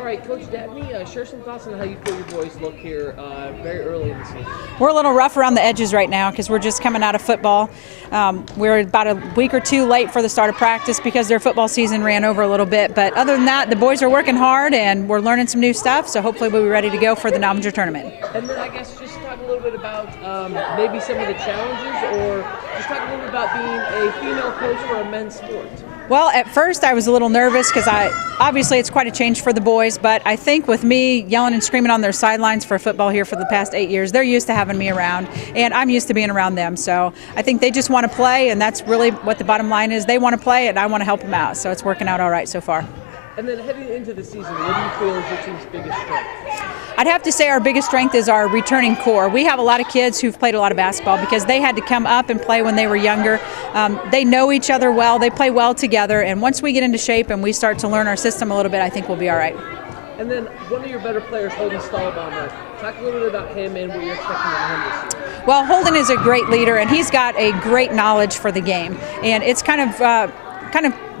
All right, Coach Dabney, share some thoughts on how you feel your boys look here very early in the season. We're a little rough around the edges right now because we're just coming out of football. We're about a week or two late for the start of practice because their football season ran over a little bit. But other than that, the boys are working hard and we're learning some new stuff. So hopefully we'll be ready to go for the Novinger tournament. And then I guess just talk a little bit about maybe some of the challenges, or just talk a little bit about being a female coach for a men's sport. Well, at first I was a little nervous because obviously it's quite a change for the boys, but I think with me yelling and screaming on their sidelines for football here for the past 8 years, they're used to having me around, and I'm used to being around them. So I think they just want to play, and that's really what the bottom line is. They want to play, and I want to help them out. So it's working out all right so far. And then heading into the season, what do you feel is your team's biggest strength? I'd have to say our biggest strength is our returning core. We have a lot of kids who've played a lot of basketball because they had to come up and play when they were younger. They know each other well. They play well together. And once we get into shape and we start to learn our system a little bit, I think we'll be all right. And then one of your better players, Holden Stahlbaumer, talk a little bit about him and what you're expecting from him this year. Well, Holden is a great leader, and he's got a great knowledge for the game. And it's kind of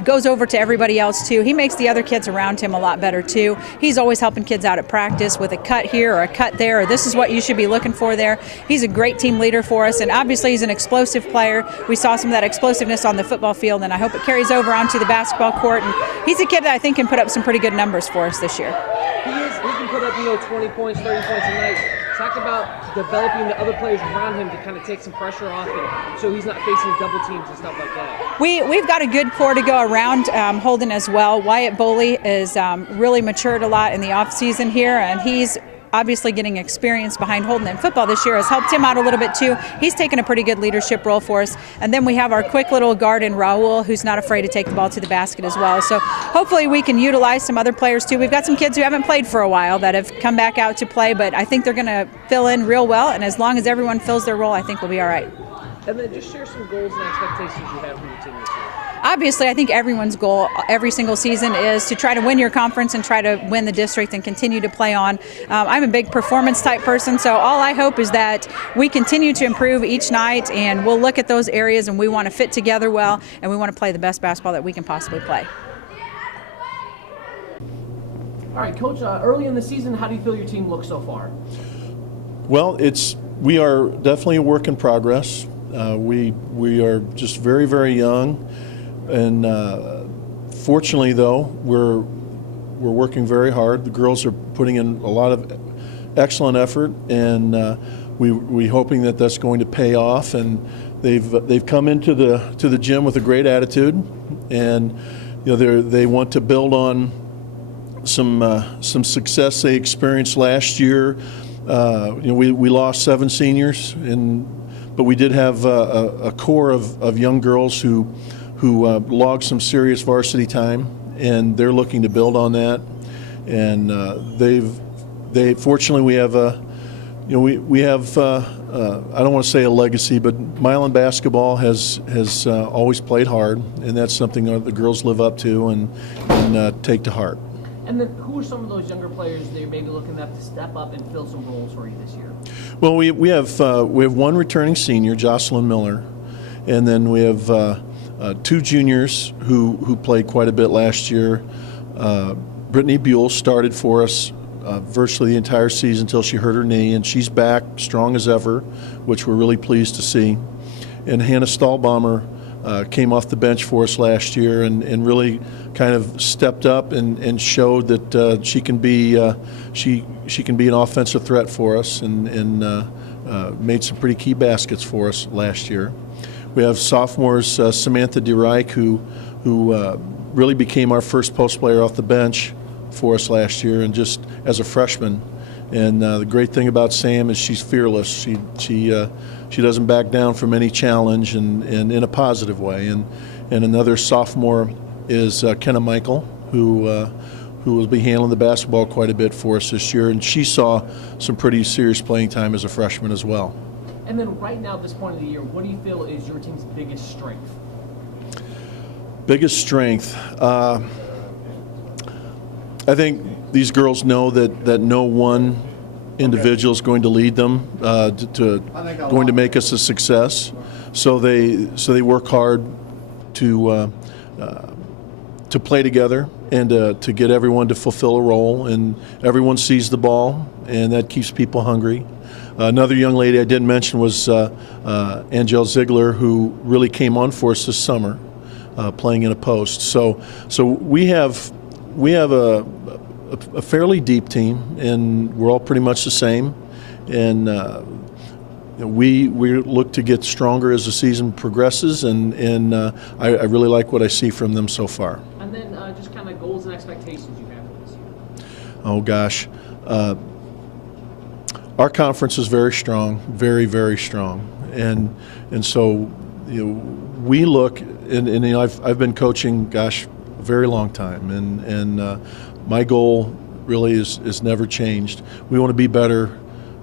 goes over to everybody else too. He makes the other kids around him a lot better too. He's always helping kids out at practice with a cut here or a cut there, or this is what you should be looking for there. He's a great team leader for us, and obviously he's an explosive player. We saw some of that explosiveness on the football field, and I hope it carries over onto the basketball court. And he's a kid that I think can put up some pretty good numbers for us this year. He can put up 20 points, 30 points a night. Talk about developing the other players around him to kind of take some pressure off him so he's not facing double teams and stuff like that. We've got a good core to go around Holden as well. Wyatt Boley is really matured a lot in the off season here, and he's obviously getting experience behind Holden in football this year has helped him out a little bit too. He's taken a pretty good leadership role for us. And then we have our quick little guard in Raul, who's not afraid to take the ball to the basket as well. So hopefully we can utilize some other players too. We've got some kids who haven't played for a while that have come back out to play, but I think they're going to fill in real well. And as long as everyone fills their role, I think we'll be all right. And then just share some goals and expectations you have for your team this year. Obviously, I think everyone's goal every single season is to try to win your conference and try to win the district and continue to play on. I'm a big performance type person, so all I hope is that we continue to improve each night, and we'll look at those areas and we want to fit together well, and we want to play the best basketball that we can possibly play. All right, Coach, early in the season, how do you feel your team looks so far? Well, we are definitely a work in progress. We are just very, very young. And fortunately, though, we're working very hard. The girls are putting in a lot of excellent effort, and we're hoping that that's going to pay off. And they've come into the gym with a great attitude, and they want to build on some success they experienced last year. We lost 7 seniors, but we did have a core of young girls who logged some serious varsity time, and they're looking to build on that. And they fortunately we have I don't want to say a legacy, but Milan basketball has always played hard, and that's something the girls live up to and take to heart. And then who are some of those younger players that you're maybe looking at to step up and fill some roles for you this year? Well, we have one returning senior, Jocelyn Miller, and then we have 2 juniors who played quite a bit last year. Brittany Buell started for us virtually the entire season until she hurt her knee, and she's back strong as ever, which we're really pleased to see. And Hannah Stahlbaumer came off the bench for us last year and really kind of stepped up and showed that she can be an offensive threat for us and made some pretty key baskets for us last year. We have sophomores Samantha DeReich, who really became our first post player off the bench for us last year, and just as a freshman. And the great thing about Sam is she's fearless. She doesn't back down from any challenge, and in a positive way. And another sophomore is Kenna Michael, who will be handling the basketball quite a bit for us this year, and she saw some pretty serious playing time as a freshman as well. And then right now at this point of the year, what do you feel is your team's biggest strength? Biggest strength? I think these girls know that no one individual is going to lead them going to make us a success. So they work hard to play together and to get everyone to fulfill a role, and everyone sees the ball, and that keeps people hungry. Another young lady I didn't mention was Angel Ziegler, who really came on for us this summer, playing in a post. So we have a fairly deep team, and we're all pretty much the same, and we look to get stronger as the season progresses, and I really like what I see from them so far. And then just kind of goals and expectations you have for this year. Oh gosh, our conference is very strong, very, very strong, and so we look, and I've been coaching, gosh, a very long time, and my goal really is never changed. We want to be better.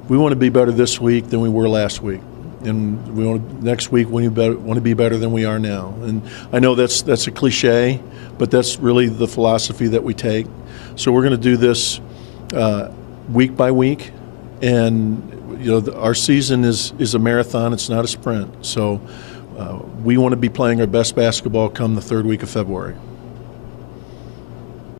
We want to be better this week than we were last week, and we want next week want to be better than we are now. And I know that's a cliche, but that's really the philosophy that we take. So we're going to do this week by week, and our season is a marathon. It's not a sprint. So we want to be playing our best basketball come the third week of February.